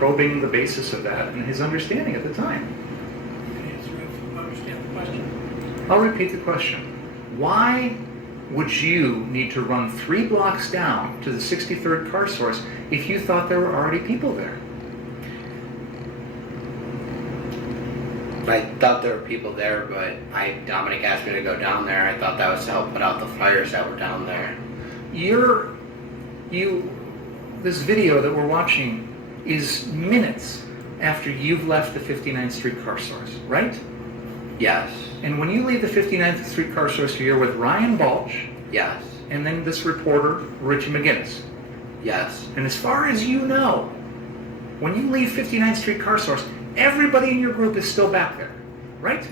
probing the basis of that and his understanding at the time. Understand the question. I'll repeat the question. Why would you need to run 3 blocks down to the 63rd car source if you thought there were already people there? I thought there were people there, but Dominic asked me to go down there. I thought that was to help put out the fires that were down there. This video that we're watching is minutes after you've left the 59th Street car source, right? Yes. And when you leave the 59th Street car source, you're with Ryan Balch. Yes. And then this reporter, Richie McGinnis. Yes. And as far as you know, when you leave 59th Street car source, everybody in your group is still back there, right?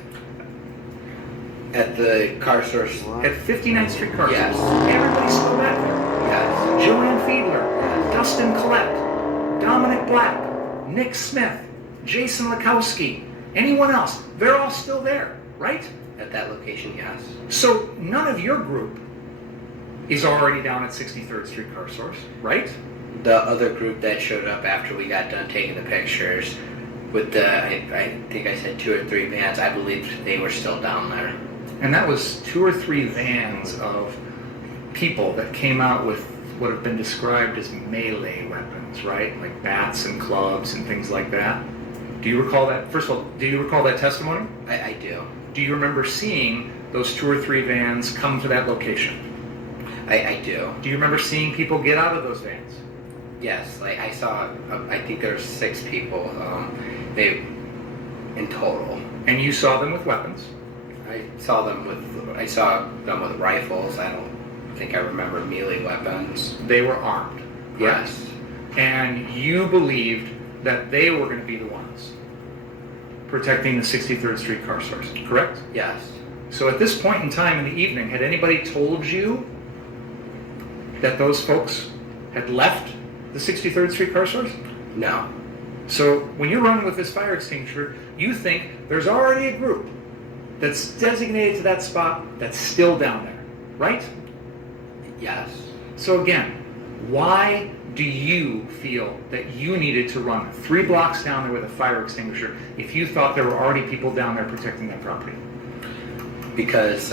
At the car source. At 59th Street car Yes. source. Everybody's still back there. Yes. Joanne Fiedler, Dustin Collette, Dominic Black, Nick Smith, Jason Lakowski, anyone else, they're all still there, right? At that location, yes. So none of your group is already down at 63rd Street car source, right? The other group that showed up after we got done taking the pictures with I think I said 2 or 3 vans, I believe they were still down there. And that was 2 or 3 vans of people that came out with what have been described as melee weapons, right? Like bats and clubs and things like that. Do you recall that? First of all, do you recall that testimony? I do. Do you remember seeing those 2 or 3 vans come to that location? I do. Do you remember seeing people get out of those vans? Yes, like I saw, I think there were 6 people, they, in total. And you saw them with weapons? I saw them with rifles. I don't think I remember melee weapons. They were armed. Correct? Yes. And you believed that they were going to be the ones protecting the 63rd Street car source, correct? Yes. So at this point in time in the evening, had anybody told you that those folks had left the 63rd Street car source? No. So when you're running with this fire extinguisher, you think there's already a group that's designated to that spot that's still down there, right? Yes. So again, why do you feel that you needed to run 3 blocks down there with a fire extinguisher if you thought there were already people down there protecting that property? Because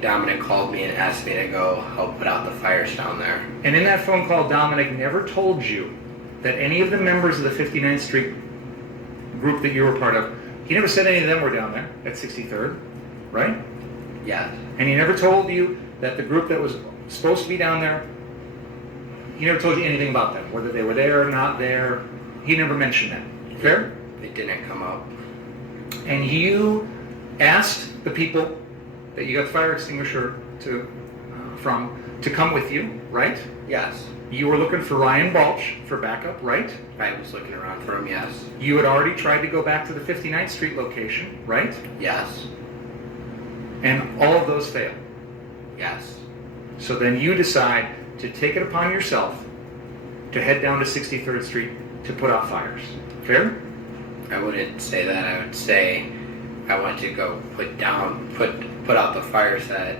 Dominic called me and asked me to go help put out the fires down there. And in that phone call, Dominic never told you that any of the members of the 59th Street group that you were part of, he never said any of them were down there at 63rd, right? Yes. And he never told you that the group that was supposed to be down there, he never told you anything about them, whether they were there or not there. He never mentioned that. Fair? It didn't come up. And you asked the people that you got the fire extinguisher from to come with you, right? Yes. You were looking for Ryan Balch for backup, right? I was looking around for him, yes. You had already tried to go back to the 59th Street location, right? Yes. And all of those failed. Yes. So then you decide to take it upon yourself to head down to 63rd Street to put out fires. Fair? I wouldn't say that. I would say I wanted to go put out the fires that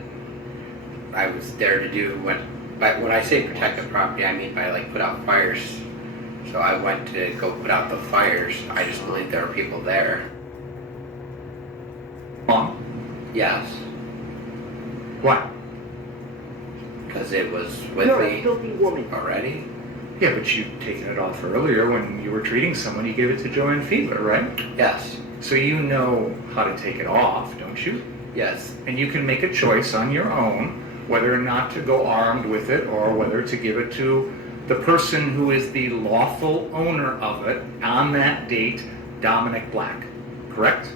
I was there to do. When I say protect the property, I mean by like put out fires. So I went to go put out the fires. I just believe there were people there. Mom? Yes. Why? Because it was with You're me a filthy woman. already. Yeah, but you'd taken it off earlier when you were treating someone. You gave it to Joanne Fiedler, right? Yes. So you know how to take it off, don't you? Yes. And you can make a choice on your own whether or not to go armed with it or whether to give it to the person who is the lawful owner of it on that date, Dominic Black. Correct?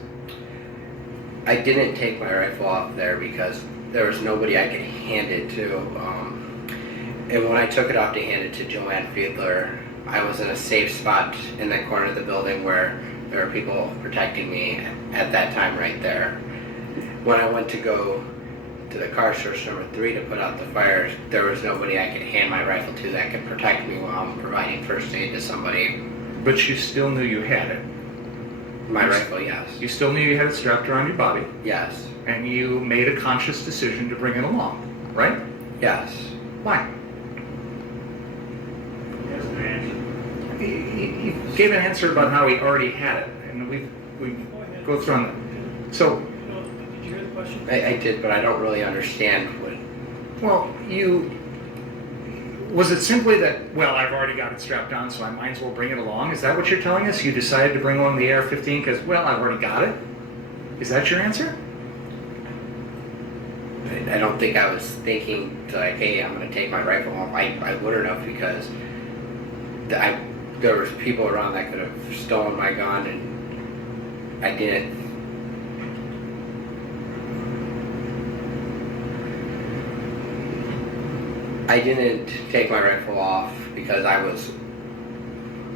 I didn't take my rifle off there because there was nobody I could hand it to. And when I took it off to hand it to Joanne Fiedler, I was in a safe spot in the corner of the building where there were people protecting me at that time right there. When I went to go to the car source number 3 to put out the fires, there was nobody I could hand my rifle to that could protect me while I'm providing first aid to somebody. But you still knew you had it. My rifle, yes. You still knew you had it strapped around your body. Yes. And you made a conscious decision to bring it along, right? Yes. Why? He has an answer. gave an answer about how he already had it, and we go through on that. So, Did you hear the question? I did, but I don't really understand what. well, was it simply that, well, I've already got it strapped on, so I might as well bring it along? Is that what you're telling us? You decided to bring along the AR-15 because, well, I've already got it? Is that your answer? I don't think I was thinking like, hey, I'm going to take my rifle off. I wouldn't have because there was people around that could have stolen my gun, and I didn't. I didn't take my rifle off because I was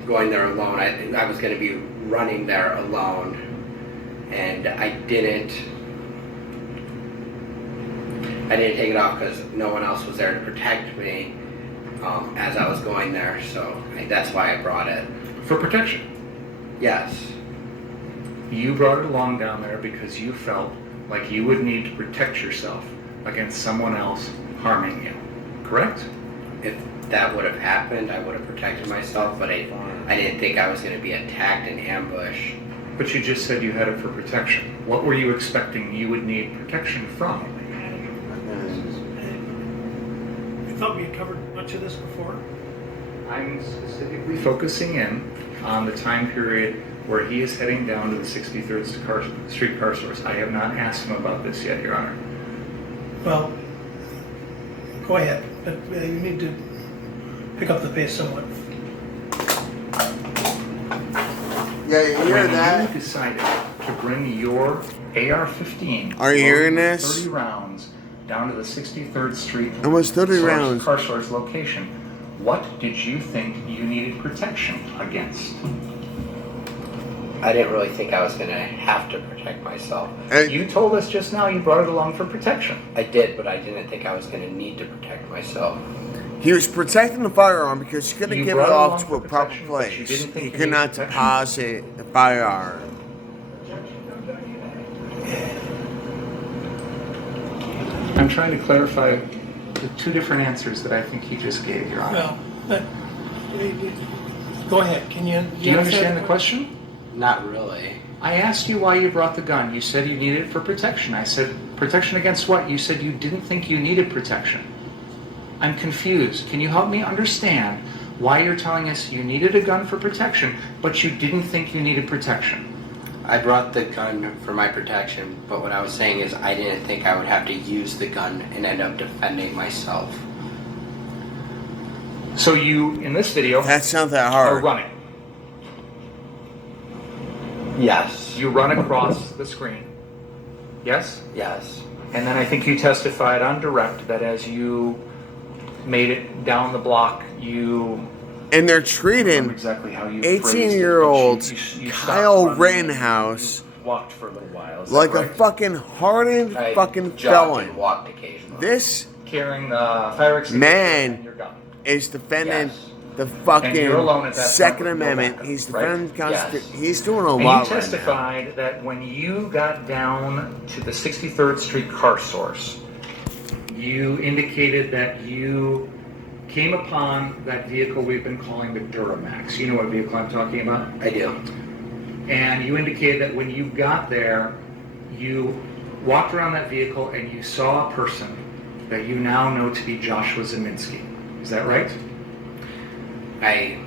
going there alone. I was going to be running there alone, and I didn't take it off because no one else was there to protect me as I was going there. So that's why I brought it. For protection. Yes. You brought it along down there because you felt like you would need to protect yourself against someone else harming you. Correct? If that would have happened, I would have protected myself, but I didn't think I was going to be attacked and ambushed. But you just said you had it for protection. What were you expecting you would need protection from? I thought we had covered much of this before. I'm specifically focusing in on the time period where he is heading down to the 63rd Street car source. I have not asked him about this yet, Your Honor. Well, go ahead, but you need to pick up the pace somewhat. Yeah, you hear When that? you decided to bring your AR-15, Are you hearing loaded with this? 30 rounds down to the 63rd Street Almost 30 rounds. car source location, what did you think you needed protection against? I didn't really think I was going to have to protect myself. You told us just now you brought it along for protection. I did, but I didn't think I was going to need to protect myself. He was protecting the firearm because he couldn't You give it brought it off along to for a proper protection, but you place. didn't think He you could needed not protection? deposit the firearm. I'm trying to clarify the two different answers that I think he just gave, Your Honor. Well, but, go ahead, can you... Do you understand the question? Not really. I asked you why you brought the gun. You said you needed it for protection. I said, protection against what? You said you didn't think you needed protection. I'm confused. Can you help me understand why you're telling us you needed a gun for protection, but you didn't think you needed protection? I brought the gun for my protection, but what I was saying is I didn't think I would have to use the gun and end up defending myself. So you, in this video, That's not that are hard. running. Yes. You run across the screen. Yes? Yes. And then I think you testified on direct that as you made it down the block, you... And they're I don't treating remember exactly how you phrased it, 18-year-old but you stopped Kyle running Rittenhouse and walked for a little while. Is that like a right? fucking hardened I fucking jogged felon. and walked occasionally. This Carrying the fire extinguisher Man. and your gun. is defending Yes. the And you're alone at fucking that Second point with no Amendment. backup, He's right? defending the Constitution. Yes. He's doing a And lot you right now. testified that when you got down to the 63rd Street car source, you indicated that you came upon that vehicle we've been calling the Duramax. You know what vehicle I'm talking about? I do. And you indicated that when you got there, you walked around that vehicle and you saw a person that you now know to be Joshua Zeminski. Is that right? I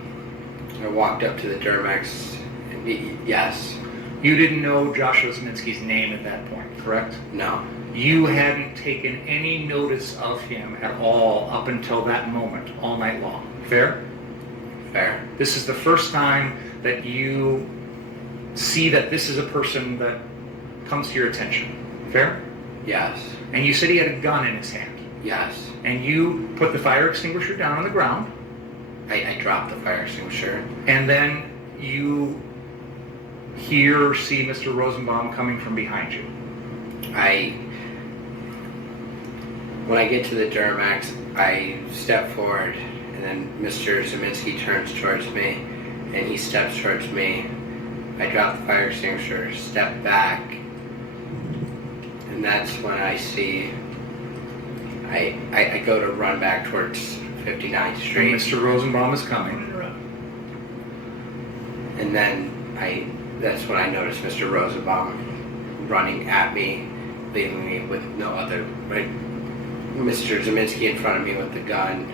walked up to the Duramax. Yes. You didn't know Joshua Zeminski's name at that point, correct? No. You hadn't taken any notice of him at all up until that moment, all night long. Fair? Fair. This is the first time that you see that this is a person that comes to your attention. Fair? Yes. And you said he had a gun in his hand. Yes. And you put the fire extinguisher down on the ground, I dropped the fire extinguisher. and then you hear or see Mr. Rosenbaum coming from behind you. When I get to the Duramax, I step forward, and then Mr. Zeminski turns towards me, and he steps towards me. I drop the fire extinguisher, step back, and that's when I see, I go to run back towards 59th And Street. Mr. Rosenbaum is coming. And then that's when I noticed Mr. Rosenbaum running at me, leaving me with no other, right? Mr. Zeminski in front of me with the gun,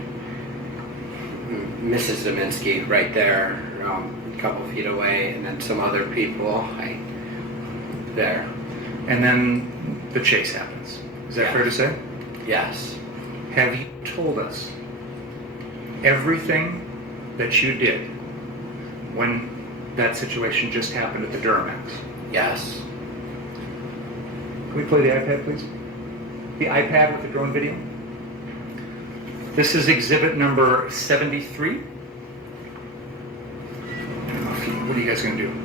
Mrs. Zeminski right there, a couple feet away, and then some other people there. And then the chase happens. Is that fair to say? Yes. Have you told us everything that you did when that situation just happened at the Duramax? Yes. Can we play the iPad, please? The iPad with the drone video? This is exhibit number 73. What are you guys going to do?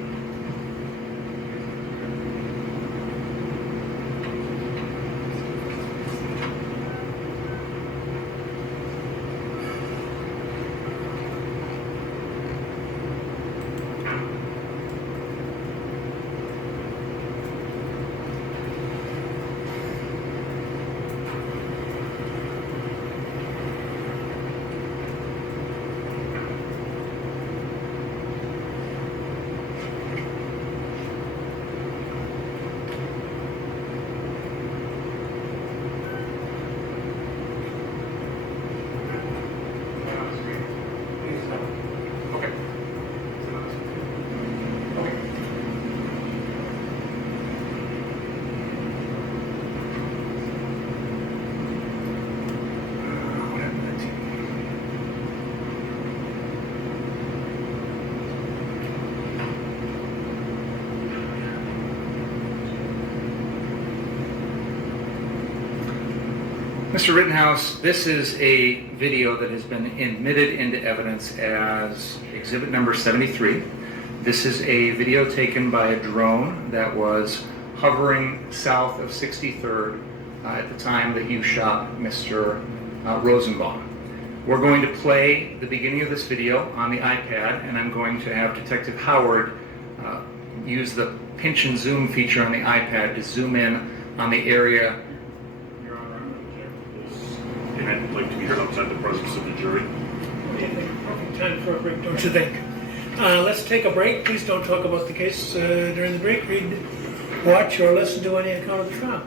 Mr. Rittenhouse, this is a video that has been admitted into evidence as exhibit number 73. This is a video taken by a drone that was hovering south of 63rd at the time that you shot Mr. Rosenbaum. We're going to play the beginning of this video on the iPad, and I'm going to have Detective Howard use the pinch and zoom feature on the iPad to zoom in on the area. I'd like to be heard outside the presence of the jury. Perfect time for a break, don't you think? Let's take a break. Please don't talk about the case during the break. Read, watch, or listen to any account of the trial.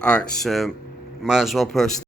All right, so might as well post